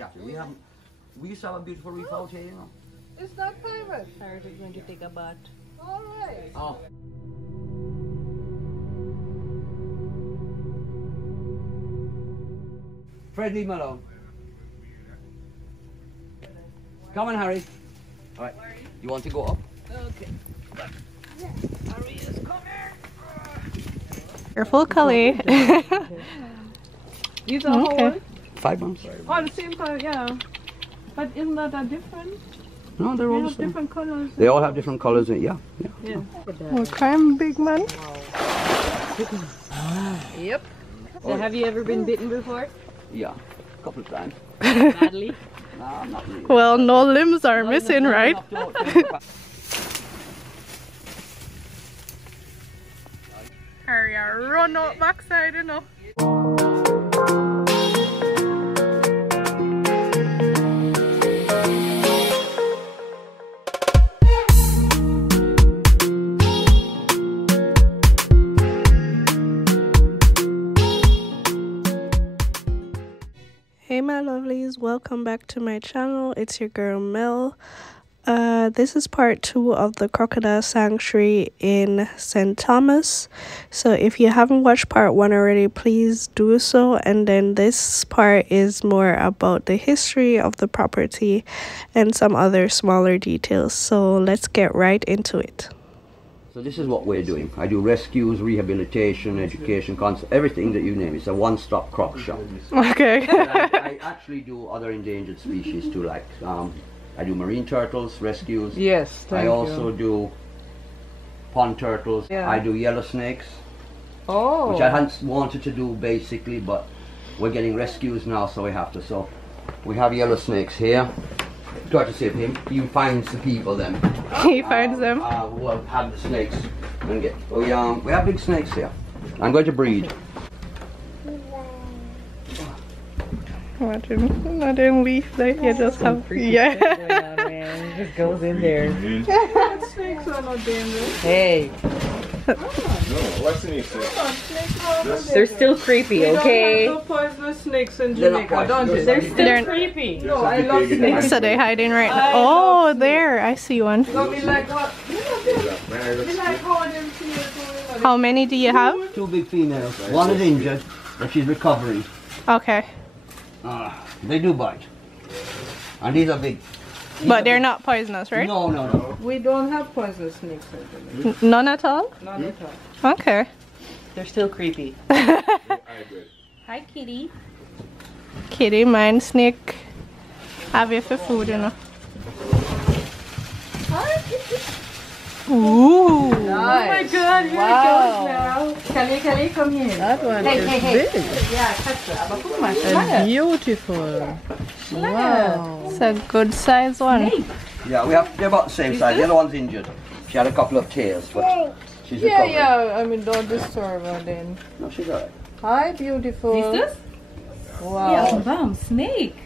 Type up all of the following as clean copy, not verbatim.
shattered. We used to have a beautiful reef out here, you know. It's not private. Or we're going to take a bath. All right. Oh. Fred, leave him alone. Come on, Harry. All right. You want to go up? Okay. Harry is coming. Careful, Cully. These are whole? 5 months. Oh, the same color, yeah. But isn't that different? No, they're They all the have same. different colors. They all have different colors. Yeah. Okay, big man. Yep. So have you ever been bitten before? Yeah. A couple of times. Badly? No, not really. Well, no limbs are missing, right? Harry, I run out backside, you know. Hey my lovelies, welcome back to my channel. It's your girl Mel. This is part 2 of the Crocodile Sanctuary in St. Thomas. So if you haven't watched part 1 already, please do so. And then this part is more about the history of the property and some other smaller details. So let's get right into it. So this is what we're doing. I do rescues, rehabilitation, education, everything that you name. It's a one-stop croc shop. Okay. I actually do other endangered species too, like I do marine turtles rescues. Yes, I also do pond turtles. Yeah. I do yellow snakes, Oh. which I hadn't wanted to do basically, but we're getting rescues now, so we have to. So we have yellow snakes here. Try to save him. He finds the people then. He finds them. We'll have the snakes and get. We have big snakes here. I'm going to breed. Imagine, not in leaf, like you just have. Yeah. Man, it just goes in there. Snakes are not dangerous. Hey, No, what's the Snakes are not they're still creepy, okay? We don't have no poisonous snakes in They're not Jamaica, don't poisonous. you? They're still They're- creepy. No, I love snakes. So they're hiding right now. I Oh, love there, I see one. No, we like what? We like how them feel. How many do you have? 2 big females. One is injured, but she's recovering. Okay. They do bite. And these are big. But they're not poisonous, right? No, no, no. We don't have poisonous snakes in Jamaica. None at all? None at all. Okay. They're still creepy. Hi, kitty. Kitty, mine snake. Have you for food, you know. Ooh. Oh my God, here Wow. it goes now. Kelly, come here. That one is big Yeah, catch her. Aber guck mal, and beautiful. Wow. It's a good size one. Yeah, they're about the same size. The other one's injured. She had a couple of tears, but she's Yeah, recovering. yeah. I mean, don't disturb her then. No, she's alright. Hi, beautiful. Siehst du's? Wow. Ja, warum? Snake.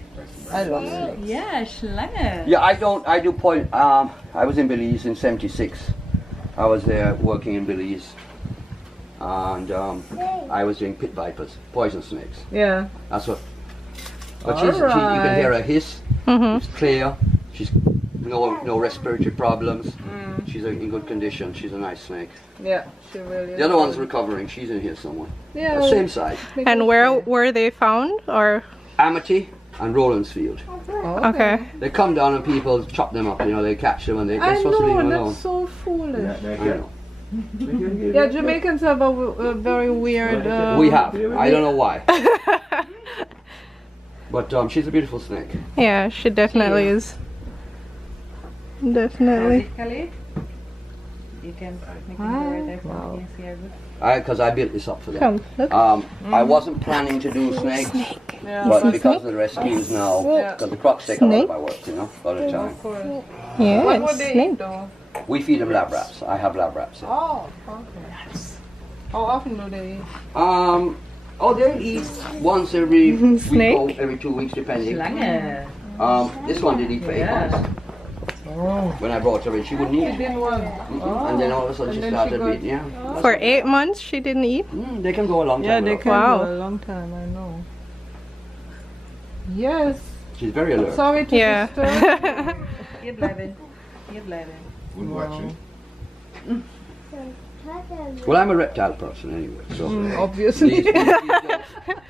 I love snakes. Ja, Schlange. Yeah, I do point. I was in Belize in '76. I was there working in Belize, and I was doing pit vipers, poison snakes. Yeah. That's what. But you can hear her hiss. It's clear. She's no respiratory problems. She's in good condition. She's a nice snake. Yeah, she really is. The other one's recovering. She's in here somewhere. Yeah. Same size. And where were they found? Or Amity and Rolandsfield. Oh, okay. They come down and people chop them up. You know, they catch them and they're I supposed to leave know, them that's alone. so foolish. I know. Yeah, Jamaicans have a very weird. We have. I don't know why. But she's a beautiful snake. Yeah, she definitely is. Definitely. Kelly? You can make them go right there for Wow. me. See how good. Because I built this up for them. Come, look. I wasn't planning to do snakes, Yeah. but because of the rescues now, because the crocs take a lot of my work, you know, all the time. Of course. Yeah, What would it's they snake. eat though? We feed them lab wraps. I have lab wraps here. Oh, okay. How often do they eat? They eat once every week Snake? or every 2 weeks, depending. Schlange. This one did eat for 8 Yeah. months. When I brought her in, she wouldn't She eat. didn't want. And then all of a sudden And she then started she got- eating. Yeah. For 8 months, she didn't eat. They can go a long time. Yeah, they without- can Wow. go a long time. I know. Yes. She's very alert. Sorry to Yeah. disturb. Hier blijven. Hier blijven. Good watching. Well, I'm a reptile person anyway, so Obviously.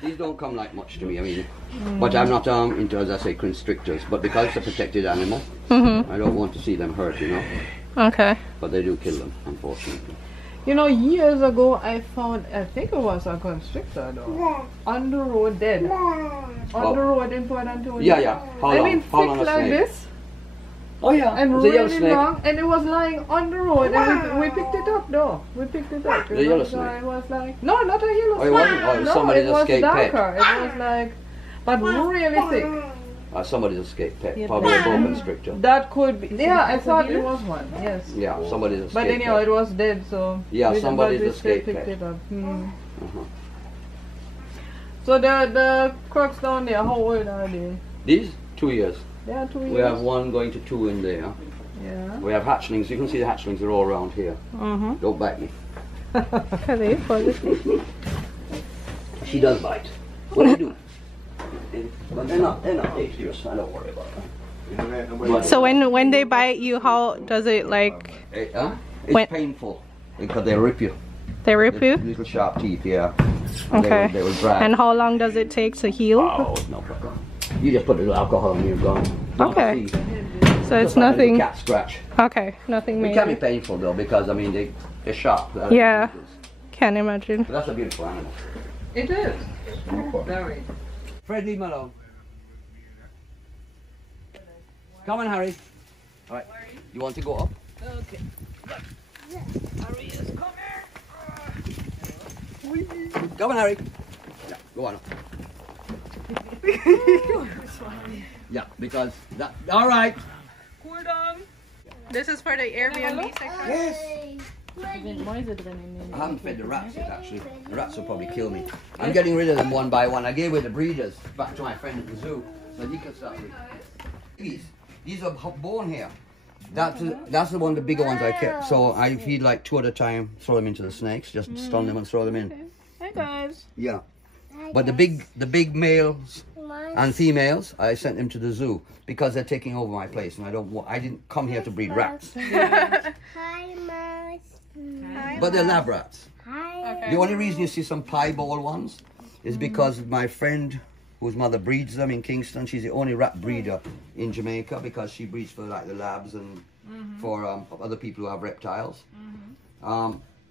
these don't come like much to me. I mean, but I'm not into, as I say, constrictors. But because it's a protected animal, I don't want to see them hurt, you know. Okay. But they do kill them, unfortunately. You know, years ago I found, I think it was a constrictor though, on the road dead. On the road in Port Antonio. Yeah, yeah. How long? I mean, How long thick a like snake? this Oh yeah, and it's a yellow really snake. long, and it was lying on the road, and we picked it up though. We picked it up. The yellow So snake? it was like, no, not a yellow Oh, it snake. wasn't? Oh, it was No, somebody's it was escaped pet. darker. It was like, but really thick. Somebody's escaped pet, probably a boa constrictor. That could be. Yeah, I thought it was one. Yes. Yeah, somebody's escaped But anyhow, pet. it was dead, so Yeah, we- somebody's but we still escaped picked pet. it up. Uh-huh. So the crocs down there, how old are they? These 2 years. They are 2 years. We have one going to 2 in there. Yeah. We have hatchlings. You can see the hatchlings are all around here. Don't bite me. Are they positive? She does bite. What do you do? But they're not dangerous. I don't worry about them. So when they bite you, how does it like? It's When- painful because they rip you. They rip you? Little sharp teeth, yeah. And Okay. They will drag. And how long does it take to heal? Oh, no problem. You just put a little alcohol and you're gone. Not Okay. a thief. So it's Just like a little nothing. cat scratch. Okay, nothing It can be major. painful though because I mean they're sharp. Yeah. Can't imagine. But that's a beautiful animal. It is. Very. Fred, leave him alone. Come on, Harry. All right. You want to go up? Okay. Harry is coming. Come on, Harry. Yeah, go on up. Yeah, because that. All right. Cool down. This is for the Airbnb section. Yes. Mooi is het erin in. I haven't fed the rats yet, actually. The rats will probably kill me. I'm getting rid of them one by one. I gave away the breeders back to my friend at the zoo, so he can start with. These are born here. That's the one, the bigger ones I kept. So I feed like 2 at a time, throw them into the snakes, just stun them and throw them in. Hey guys. Yeah. But the big males and females, I sent them to the zoo because they're taking over my place, and I didn't come here to breed rats. Hi, Mouse. But they're lab rats. Hi. The only reason you see some piebald ones is because my friend, whose mother breeds them in Kingston, she's the only rat breeder in Jamaica because she breeds for like the labs and for other people who have reptiles.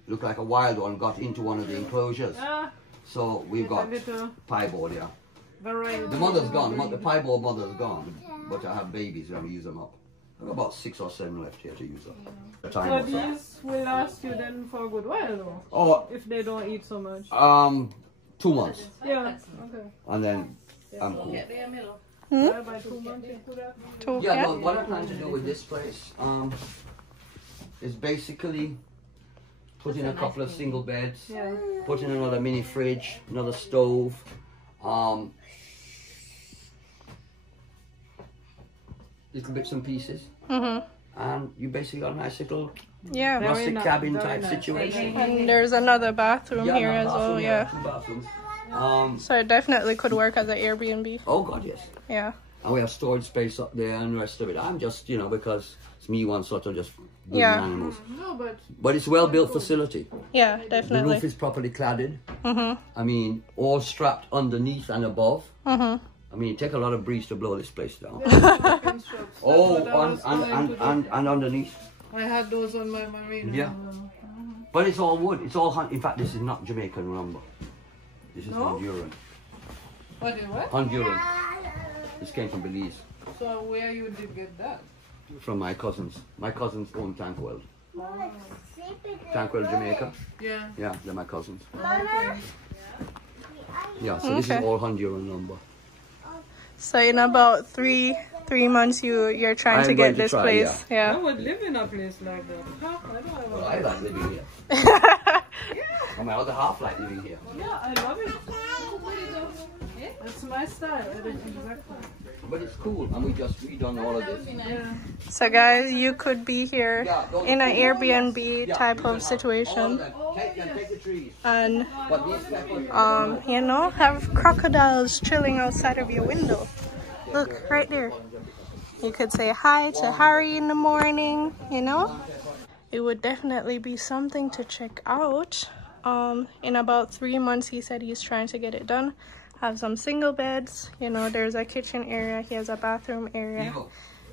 Looked like a wild one got into one of the enclosures. So we've got piebald here. The mother's gone, the piebald mother's gone, but I have babies and we use them up. I've got about 6 or 7 left here to use up. So these will last you then for a good while though, Oh, if they don't eat so much. 2 months, Yeah. Okay. and then I'm cool. By 2 months you could have. Yeah, no, what I plan to do with this place is basically put in a couple of single beds, put in another mini fridge, another stove, little bits and pieces, and you basically got a nice little Yeah. rustic nice, cabin very type nice. situation. And there's another bathroom here no, as well. bathroom, Yeah. 2 bathrooms. So it definitely could work as an Airbnb. Oh God, yes. Yeah. And we have storage space up there and the rest of it. I'm just, you know, because it's me one sort of just doing Yeah. animals. No, but But it's a well-built facility. Yeah, The definitely. roof is properly cladded. I mean, all strapped underneath and above. I mean, it takes a lot of breeze to blow this place down. Oh, and underneath. I had those on my marina. Yeah. But it's all wood. It's all, in fact, this is not Jamaican lumber. This is Honduran. What is what? Honduran. This came from Belize. So where you did get that? From my cousins. My cousins own Tankwell. Tankwell, Jamaica. Yeah. Yeah, they're my cousins. Yeah, so this is all Honduran lumber. So in about three months, you're trying I'm to going get to this try, place. I Yeah. would live in a place like that. Huh? I don't have Well, a... I like living here. And my other half like living here. Yeah, I love it. That's my style. Exactly. But it's cool, and we done all of this. Yeah. So guys, you could be here Yeah, those in an trees. Airbnb Yeah, type you can of have situation, all of them. Take the trees. and But these peppers, you know, have crocodiles chilling outside of your window. Look, right there. You could say hi to Harry in the morning, you know? It would definitely be something to check out. In about 3 months, he said he's trying to get it done. Have some single beds, you know, there's a kitchen area, he has a bathroom area.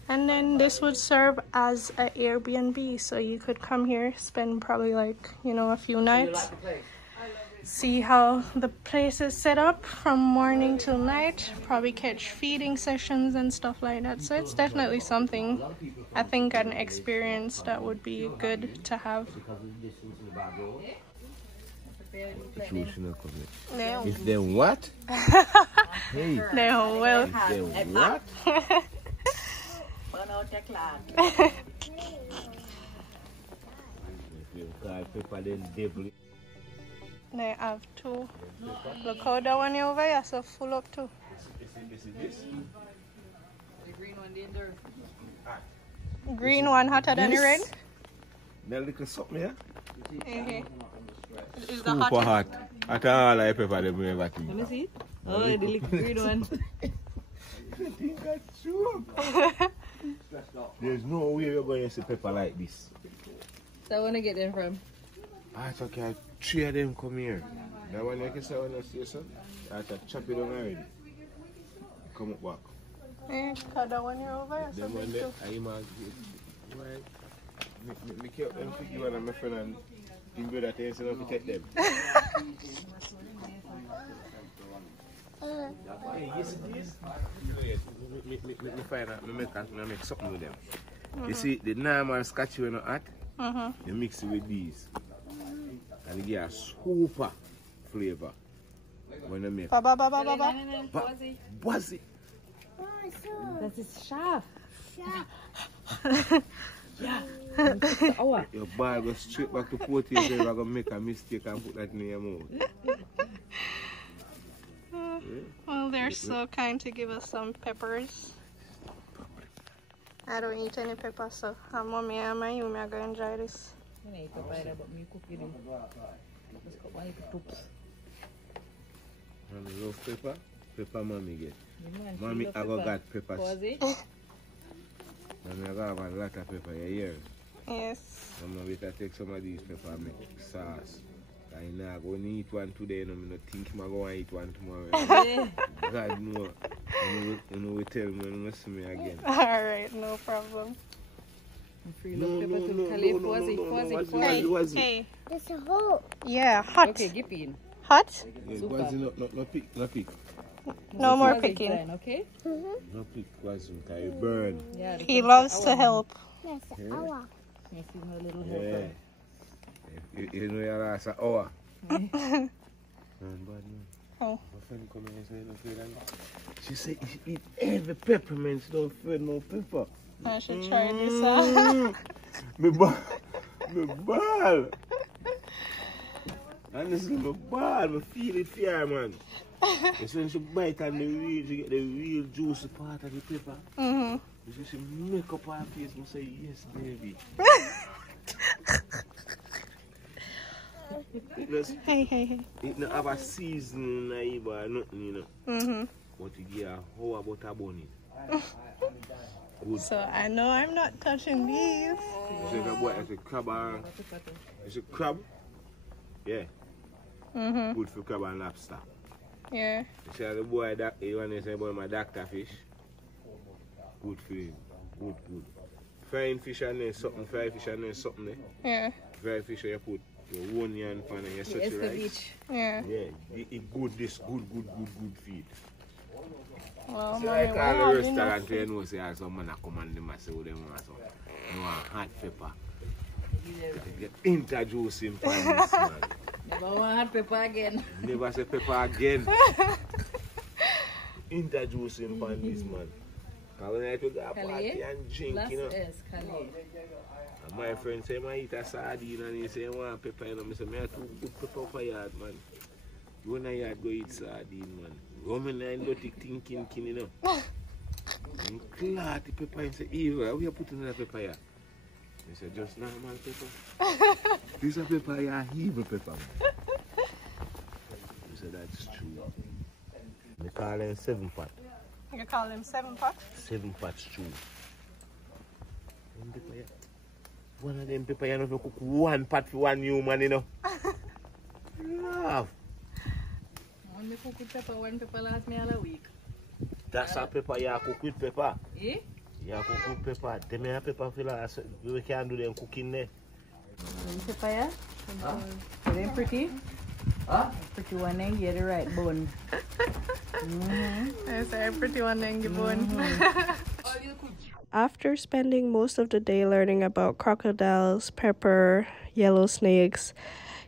And then this would serve as an Airbnb, so you could come here, spend probably like, you know, a few nights. See how the place is set up from morning till night. Probably catch feeding sessions and stuff like that. So it's definitely something, I think, an experience that would be good to have. No. If they what? Hey. No, well. If they what? They have two. Look how that one over here so full up too. The green one danger. Green one hotter than the red? That little something here? Is the Super hot. At all I pepper them ever Let think. me see. Oh, the little green one. There's no way you're going to see pepper like this. So I want to get them from. I thought I 3 of them come here. That one you can say when I see son. I thought chop it down already. Come up back. Cut that one here over here so Them one big there, too. I imagine. Me kept them for you and my friend and him brother tell him to take them. Hey, yes it is. Me find out, me make something with them. You see, the normal scotch when you hot, you mix it with these. And you get a super flavor when you make. Buzzy. Das ist scharf. Your ball goes straight back to 40 years old. I'm going to make a mistake and put that in your mouth. Well, they're so kind to give us some peppers. I don't eat any pepper, so mommy and my you are going to enjoy this. I eat papaya, but me cook it. Let's go buy the tubes. Mommy love pepper. Pepper mommy get. Mommy I got pepper. Mommy I got a lot of pepper. You hear? Yes. I'm going to take some of these pepper and make sauce. I'm not going to eat one today, and I'm not think I'm going to eat one tomorrow. God no. You will tell me when you see me again. Alright, no problem. Hey. There's a hole. Yeah, hot. Okay, give in. Hot? Yeah, was no pick, no pick. No more picking. Okay? No pick, was you burn. Yeah, He loves to help. There's an hour. I see my little Yeah. helper. You know your last hour. Man, bad man. Oh. My friend come in and say, no feel like she said, if you eat every peppermint, she don't feel no pepper. I should try this. Me ball. Honestly, me ball. Me feel it fear, man. It's when she bite and she get the real juicy part of the pepper. She make up her face and say, yes, baby. Hey. It don't have a seasoning or nothing, you know. But you get a whole about a bunny. Good. So I know I'm not touching these. You say that boy is a crab and it's a crab? Yeah. Good for crab and lobster. Yeah. You say the boy that you want to say about my doctor fish. Good for him. Good. Frying fish and then something, fried fish and then something there. Yeah. Fried fish you put your onion pan and your such rice. Yeah. Yeah. It good good feed. Well, So mommy, like we all have the enough restaurant you know say some man come and them say what them want so. You want hot pepper. You get introduce him for this man. Never want hot pepper again. Never say pepper again. Introduce him for this man. Because when I took a party and drink, you know. And my friend say, I eat a sardine and he say, I want pepper, you know. I say, I have to put pepper for yard, man. Go in the yard, go eat sardine, man. Come in and go take thinking, you know. And clot the pepper and say, Eva, how you putting the pepper here? I say, just normal pepper. This is pepper here, evil pepper, man. I said, that's true. They call them 7 pot. You call them 7 pot? 7 pot stew. One of them people, you know, cook 1 pot for 1 human, you know. Love. Only cook with pepper, 1 pepper last me all a week. That's a pepper you cook with pepper. Eh? You cook with pepper. Them have pepper for last. We can do them cooking there. Pepper, yeah? Are they pretty? Huh? Pretty one and get the right bone. I say a pretty one then give one. After spending most of the day learning about crocodiles, pepper, yellow snakes,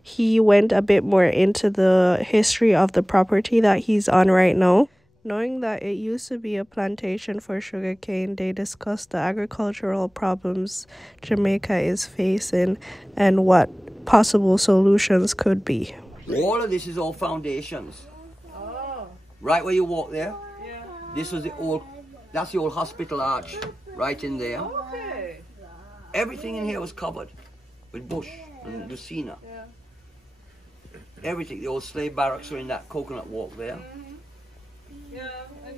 he went a bit more into the history of the property that he's on right now. Knowing that it used to be a plantation for sugarcane, they discussed the agricultural problems Jamaica is facing and what possible solutions could be. All of this is all foundations. Oh. Right where you walk there. Yeah. This was the old. That's the old hospital arch, right in there. Okay. Everything in here was covered with bush and lucina. Yeah. Everything. The old slave barracks were in that coconut walk there. Yeah.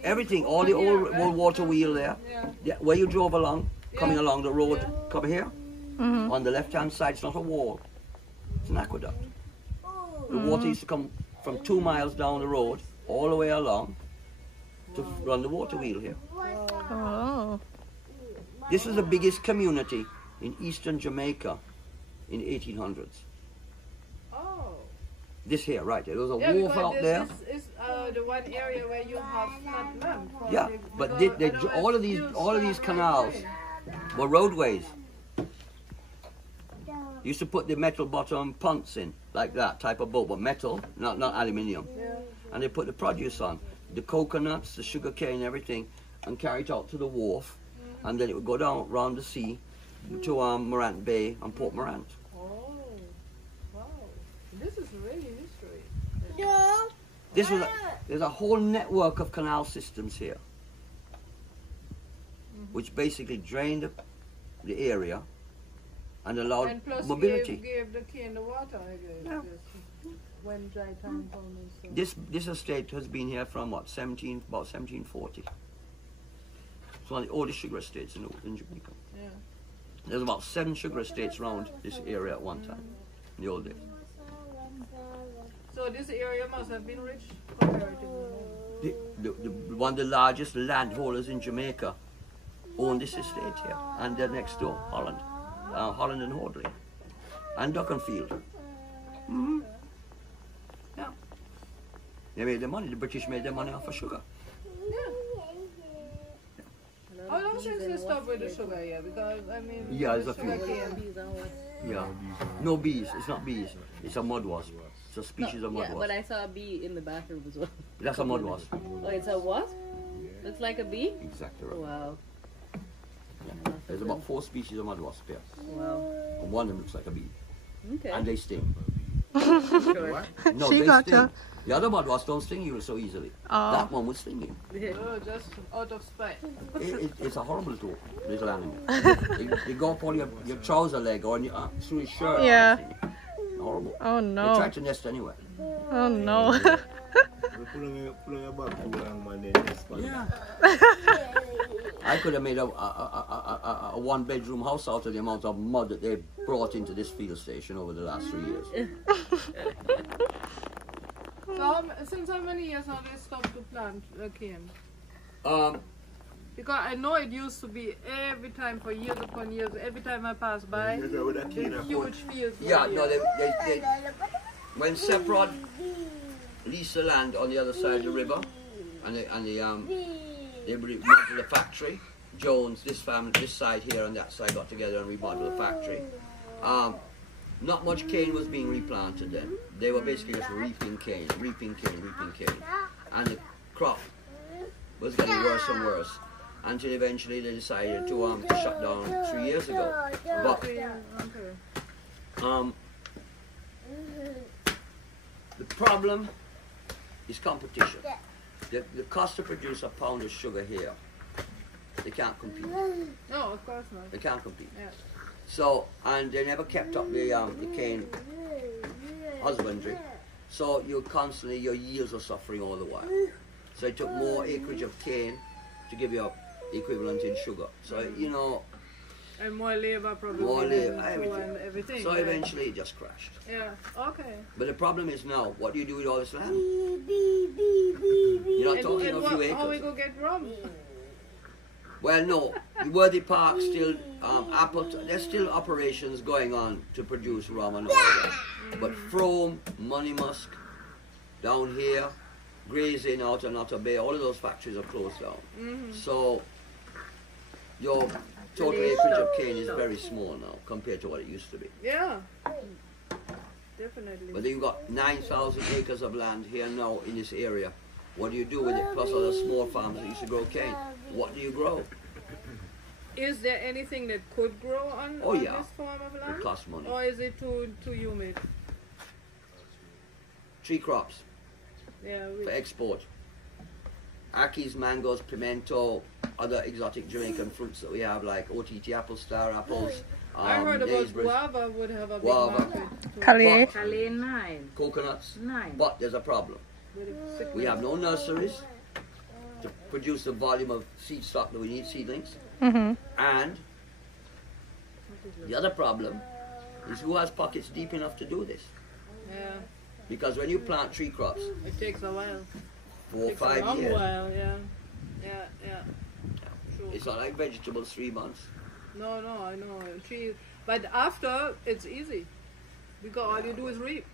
Everything. All the old water wheel there. Yeah. Where you drove along, coming along the road, come here. On the left-hand side, it's not a wall. It's an aqueduct. The water used to come from 2 miles down the road, all the way along, to run the water wheel here. Oh. This was the biggest community in eastern Jamaica in the 1800s. Oh. This here, right there. There was a Yeah, wharf because out there. This is the one area where you have flat land. Yeah, but all of these canals were roadways. Used to put the metal bottom punts in, like that type of boat, but metal, not aluminium. Yeah. And they put the produce on, the coconuts, the sugar cane, everything, and carry it out to the wharf, and then it would go down around the sea to Morant Bay and Port Morant. Oh, wow. This is really history. There's a whole network of canal systems here, which basically drained the area and allowed And plus mobility. gave the cane the water, I guess. Yeah. When dry time comes and stuff. This estate has been here from what, about 1740. It's one of the oldest sugar estates in Jamaica. Yeah. There's about 7 sugar estates around this area at one time, in the old days. So this area must have been rich comparatively. One of the largest landholders in Jamaica owned this estate here, and they're next door, Holland and Hoadley, and Duckenfield. Yeah. They made their money. The British made their money off of sugar. How long since they stopped with the sugar here? Because I mean, Yeah, it's the a few. sugar cane. Yeah. No bees. It's not bees. It's a mud wasp. It's a species of mud Yeah, wasp. but I saw a bee in the bathroom as well. That's a mud wasp. Oh, it's a what? Looks like a bee? Exactly right. Wow. There's about 4 species of mud wasp here. Wow. And one of them looks like a bee. Okay. And they sting. Sure. No, She they got sting. ya. The other mud wasps don't sting you so easily. Oh. That one will sting you. Oh, just out of spite. It's a horrible little animal. They go up on your trouser leg or through your shirt. Yeah. Horrible. Oh They no. try to nest anyway. Oh no. Pull on your back too long, man, then just Yeah. I could have made a 1-bedroom house out of the amount of mud that they brought into this field station over the last 3 years. So since how many years have they stopped to plant cane? Because I know it used to be every time for years upon years. Every time I pass by, the huge fields. Yeah, no, they when Seprod leased the land on the other side of the river, and they remodeled the factory. Jones, this family, this side here and that side got together and remodeled the factory. Not much cane was being replanted then. They were basically just reaping cane. And the crop was getting worse and worse until eventually they decided to shut down 3 years ago. But the problem is competition. The cost to produce a pound of sugar here, they can't compete. No, of course not. They can't compete. Yeah. So, and they never kept up the cane husbandry. So your yields are suffering all the while. So it took more acreage of cane to give you equivalent in sugar. So, you know, And more labor probably. more labor, and everything. So right? eventually it just crashed. Yeah, okay. But the problem is now, what do you do with all this land? You're not talking a few How we acres. go get rum? Well, no, Worthy Park still, there's still operations going on to produce rum and all that. But Frome, Money Musk, down here, Grazing out in Otter Bay, all of those factories are closed down. So your total acreage of cane is very small now compared to what it used to be. Yeah. Definitely. But then you've got 9,000 acres of land here now in this area. What do you do with it? Plus all the small farms that used to grow cane. What do you grow? Is there anything that could grow on, Oh, on yeah. this farm of It land? costs money. Or is it too humid? 3 crops Yeah. for export. Akis, mangoes, pimento, other exotic Jamaican fruits that we have like OTT apples, star apples. I heard about Daisybridge, guava would have a big Guava. market. too. Kali. Kali 9. coconuts. 9. But there's a problem. With the sick- We have no nurseries to produce the volume of seed stock that we need, seedlings. And the other problem is who has pockets deep enough to do this? Yeah. Because when you plant 3 crops, It takes a while. 4 or Takes a 5 long years, while, yeah. Yeah. True. it's not like vegetables 3 months. No, I know. But after, it's easy. Because all you do is reap.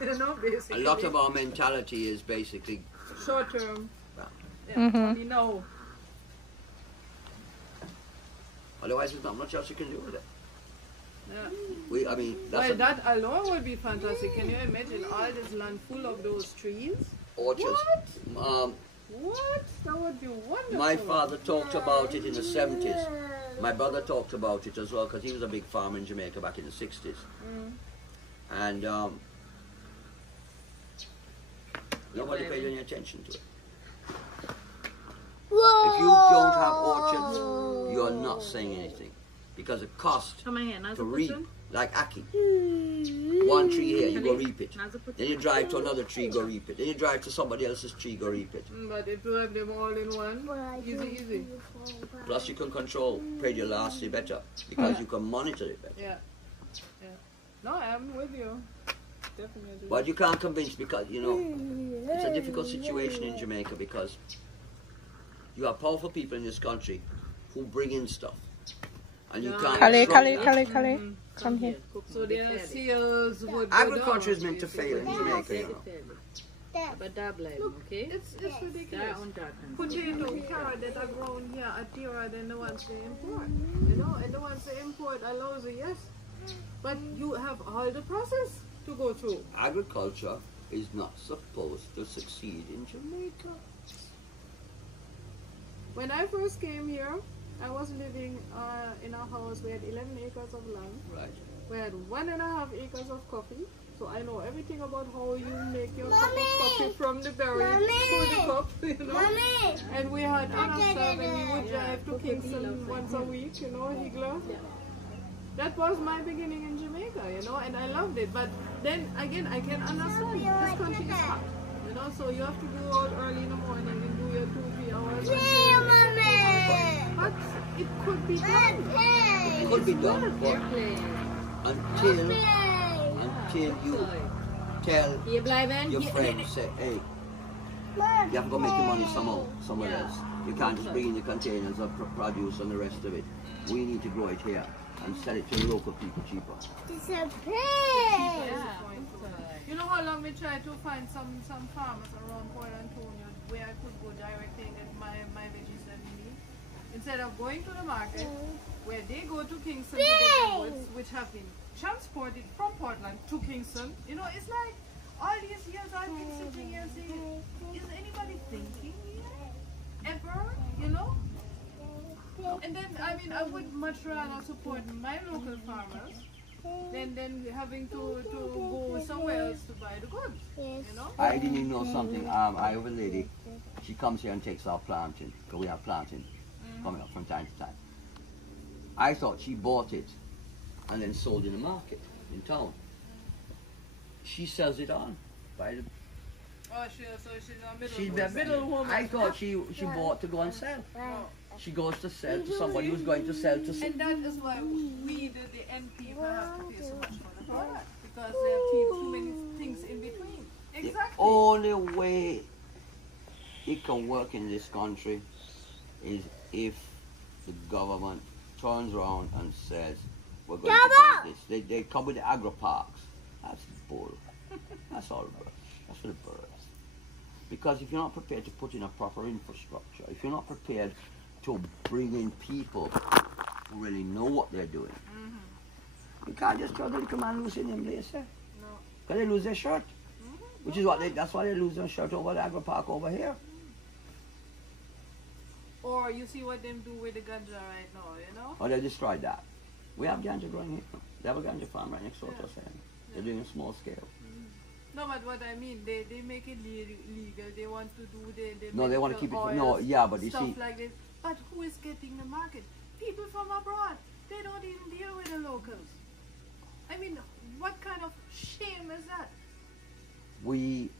You know, A basically. lot of our mentality is basically Short term. Well. Yeah, we know. otherwise there's not much else you can do with it. Yeah. I mean, that's Well, that alone would be fantastic. Can you imagine all this land full of those trees? orchards. What? That would be wonderful. My father talked about it in the 70s. My brother talked about it as well because he was a big farmer in Jamaica back in the 60s. And nobody paid any attention to it. If you don't have orchards, you're not saying anything. Because it costs Come here, now to reap, like Aki. 1 tree here, you go reap it. Then you drive to another tree, go reap it. Then you drive to somebody else's tree, go reap it. But if you have them all in one, easy. Plus you can control pedularity better because you can monitor it better. Yeah. No, I'm with you. Definitely. But you can't convince because, you know, it's a difficult situation in Jamaica because you have powerful people in this country who bring in stuff. And you can't... Kali. Come here. So their sales would go Agriculture down, is meant to fail in Jamaica, you know. But double, okay? It's ridiculous. They're on that. Potato, carrot that are grown here are dearer than the ones they import. You know, and the ones they import are lousy, yes. But you have all the process to go through. Agriculture is not supposed to succeed in Jamaica. When I first came here, I was living in a house. We had 11 acres of land. Right. We had 1.5 acres of coffee. So I know everything about how you make your cup of coffee from the berry to the cup, you know. And we had enough stuff, and we would drive to Kingston once a week, you know, Higler. That was my beginning in Jamaica, you know, and I loved it. But then again, I can understand this country is hot, you know, so you have to go out early in the morning and do your 2-3 hours. But it could be done. It could be done, but until you tell your friends, say, hey, you have to go make your money somehow, somewhere else. You can't just bring in the containers of produce and the rest of it. We need to grow it here and sell it to the local people cheaper. You know how long we tried to find some farmers around Port Antonio where I could go directly and get my veggies that we need? Instead of going to the market, where they go to Kingston to get their goods, which have been transported from Portland to Kingston. You know, it's like all these years I've been sitting here saying, is anybody thinking here? Ever? You know? And then, I mean, I would much rather support my local farmers than having to go somewhere else to buy the goods. You know? I didn't even know something. I have a lady, she comes here and takes our planting, because we have planting coming up from time to time. I thought she bought it and then sold in the market in town. She sells it on by the Oh, so she's She's a middle woman. I thought she bought to go and sell. She goes to sell to somebody who's going to sell to some. And that is why we, the end people, have to pay so much for the product. Because there are too many things in between. Exactly. The only way it can work in this country is if the government turns around and says, we're going to do this. They come with the agro parks. That's bull. That's all brush. That's for the birds. Because if you're not prepared to put in a proper infrastructure, if you're not prepared to bring in people who really know what they're doing, you can't just throw the little man loose in them place, eh? No. Because they lose their shirt. Which is that's why they lose their shirt over the agro park over here. Or you see what them do with the ganja right now, you know? Or they destroyed that. We have ganja growing here. They have a ganja farm right next door to us. They're doing a small scale. No, but what I mean, they make it legal. They want to do no, they want to keep it. Oils, no, yeah, but you stuff see, like this. But who is getting the market? People from abroad. They don't even deal with the locals. I mean, what kind of shame is that? We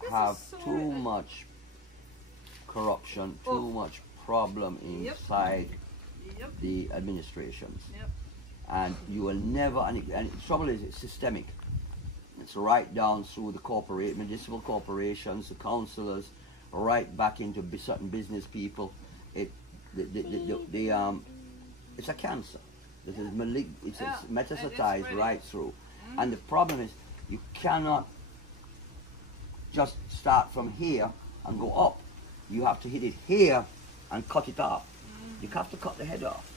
This have is so too much corruption, too much problem inside the administrations. Yep. And you will never, and the trouble is it's systemic. It's right down through the municipal corporations, the councillors, right back into certain business people. It's a cancer. It's metastasized right through. And the problem is you cannot just start from here and go up. You have to hit it here and cut it off. You have to cut the head off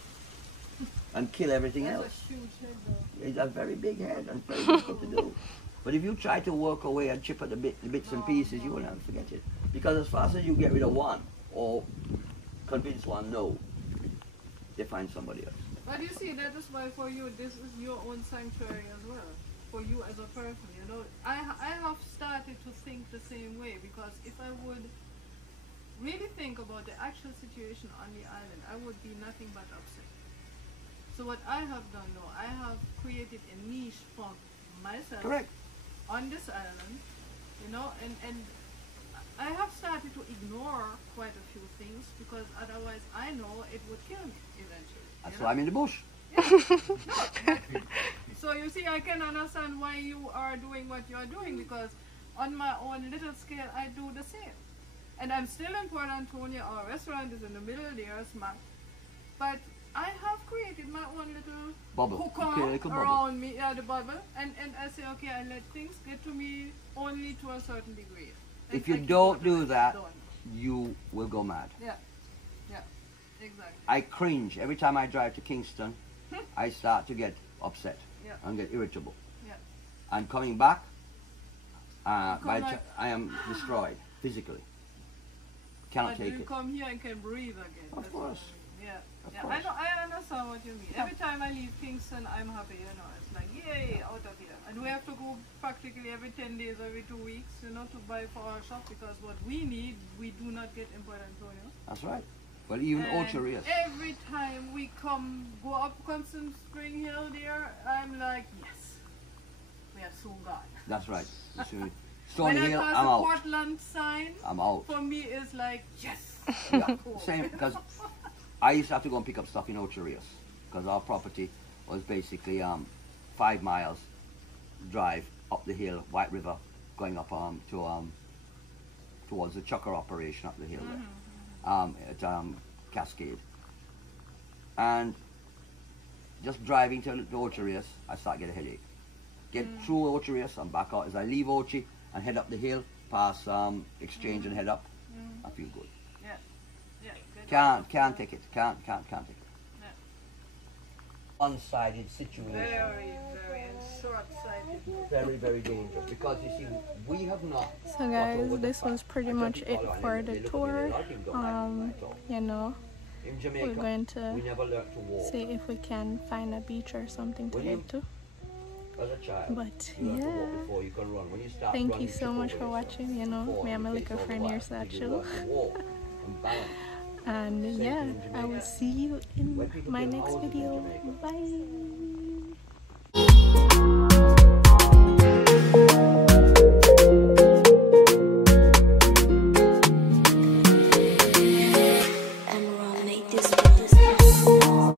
and kill everything else. That's a huge head though. It's a very big head and very difficult to do. But if you try to work away and chip at the bits and pieces, you will never forget it. Because as fast as you get rid of one or convince one no, they find somebody else. But you see, that is why for you, this is your own sanctuary as well. For you as a person, you know. I have started to think the same way, because if I would really think about the actual situation on the island, I would be nothing but upset. So what I have done now, I have created a niche for myself. Correct. On this island, you know, and I have started to ignore quite a few things, because otherwise I know it would kill me eventually. That's why I'm in the bush. Yeah. So you see, I can understand why you are doing what you are doing, because on my own little scale I do the same. And I'm still in Port Antonio. Our restaurant is in the middle there, smack. But I have created my own little bubble around me, the bubble, and I say, okay, I let things get to me only to a certain degree. And if you don't do that, you will go mad. Yeah, exactly. I cringe every time I drive to Kingston. I start to get upset and get irritable. Yeah. And coming back, I am destroyed physically. Cannot take you it. Come here and can breathe again. Of course. I understand what you mean. Every time I leave Kingston, I'm happy, you know. It's like, yay, out of here. And we have to go practically every 10 days, every 2 weeks, you know, to buy for our shop, because what we need, we do not get in Port Antonio. That's right. Well, even Ocherias. Every time we go up Constant Spring Hill there, I'm like, yes, we are soon gone. That's right. When Hill, I pass the Portland sign, I'm out. For me, it's like, yes. Yeah, same, because I used to have to go and pick up stuff in Ocherias, because our property was basically 5 miles drive up the hill, White River, going up towards the chucker operation up the hill there, at Cascade. And just driving to Ocherias, I start to get a headache. Get through Ocherias and back out. As I leave Ochi and head up the hill, past Exchange and head up, I feel good. Yeah. Can't take it. Can't take it. Yeah. One-sided situation. Very short-sighted. Very, very dangerous, because you see, we have not. So guys, this was pretty much it for the tour. You know, in Jamaica, we're going to we never learned to walk. see if we can find a beach or something to head to. As a child, But you learn to yeah, walk before you can run. When you start thank running, you so trip much over for yourself. watching. You know, Before, me and my it takes little all the friend while. here, so that You chill. learn to walk and balance. And Same yeah, thing in I will Jamaica. see you When in people my build next houses in video. Jamaica, Bye.